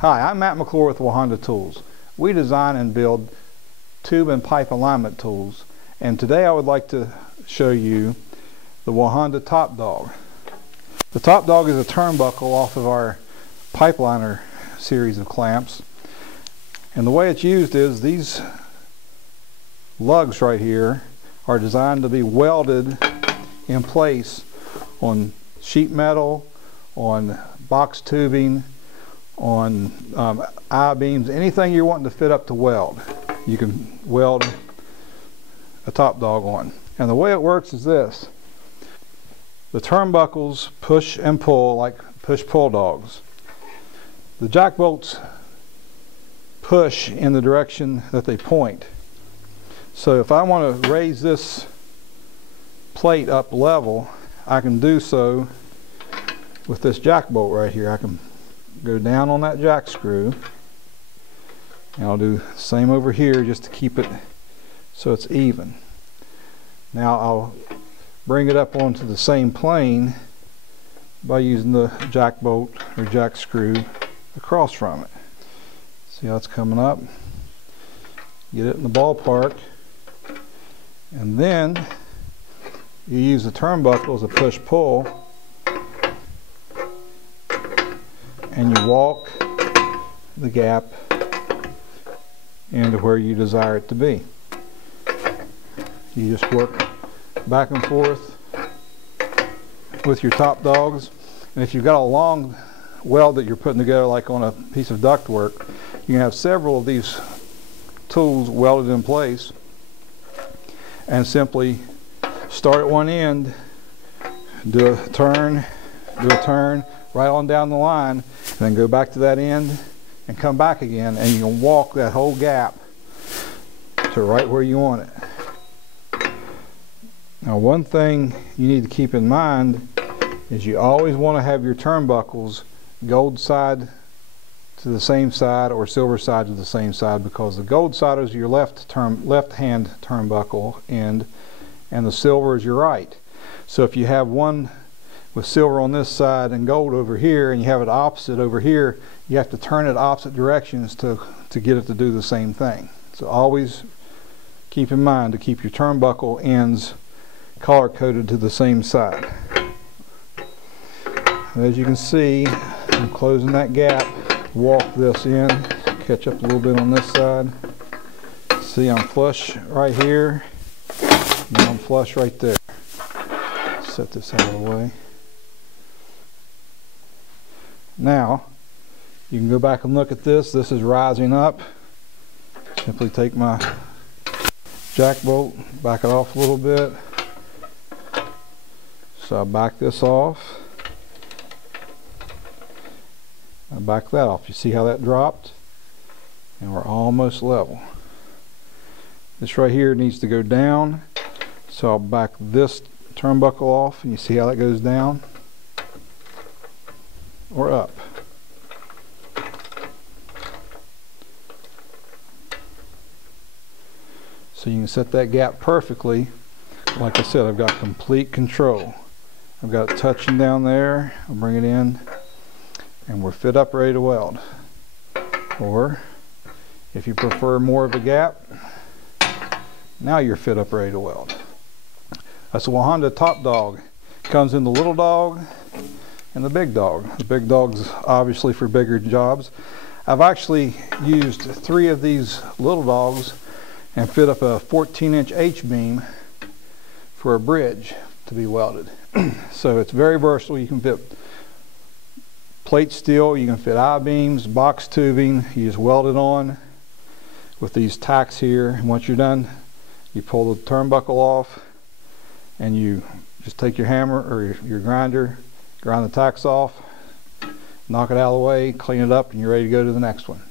Hi, I'm Matt McClure with Walhonde Tools. We design and build tube and pipe alignment tools, and today I would like to show you the Walhonde Top Dawg. The Top Dawg is a turnbuckle off of our pipeliner series of clamps, and the way it's used is these lugs right here are designed to be welded in place on sheet metal, on box tubing, on I-beams, anything you're wanting to fit up to weld. You can weld a Top Dawg on. And the way it works is this. The turnbuckles push and pull like push-pull dogs. The jack bolts push in the direction that they point. So if I want to raise this plate up level, I can do so with this jack bolt right here. I can go down on that jack screw, and I'll do the same over here just to keep it so it's even. Now I'll bring it up onto the same plane by using the jack bolt or jack screw across from it. See how it's coming up? Get it in the ballpark, and then you use the turnbuckle as a push-pull, and you walk the gap into where you desire it to be. You just work back and forth with your Top Dawgs, and if you've got a long weld that you're putting together like on a piece of ductwork, you can have several of these tools welded in place and simply start at one end, do a turn right on down the line, and then go back to that end and come back again, and you can walk that whole gap to right where you want it. Now, one thing you need to keep in mind is you always want to have your turnbuckles gold side to the same side or silver side to the same side, because the gold side is your left hand turnbuckle end and the silver is your right. So if you have one with silver on this side and gold over here, and you have it opposite over here, you have to turn it opposite directions to get it to do the same thing. So always keep in mind to keep your turnbuckle ends color coded to the same side. As you can see, I'm closing that gap. Walk this in, catch up a little bit on this side. See, I'm flush right here, and I'm flush right there. Set this out of the way. Now, you can go back and look at this. This is rising up. Simply take my jack bolt, back it off a little bit. So I back this off. I back that off. You see how that dropped? And we're almost level. This right here needs to go down. So I'll back this turnbuckle off, and you see how that goes down or up. So you can set that gap perfectly. Like I said, I've got complete control. I've got it touching down there. I'll bring it in, and we're fit up, ready to weld. Or if you prefer more of a gap, now you're fit up, ready to weld. That's a Walhonde Top Dawg. Comes in the little dog and the big dog. The big dog's obviously for bigger jobs. I've actually used 3 of these little dogs and fit up a 14-inch H-beam for a bridge to be welded. So it's very versatile. You can fit plate steel, you can fit I-beams, box tubing. You just weld it on with these tacks here, and once you're done, you pull the turnbuckle off, and you just take your hammer or your grinder, grind the tacks off, knock it out of the way, clean it up, and you're ready to go to the next one.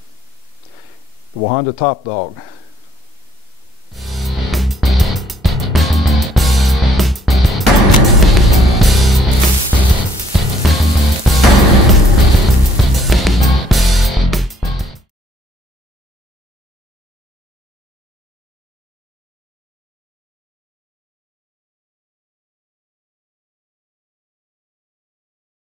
The Walhonde Top Dawg.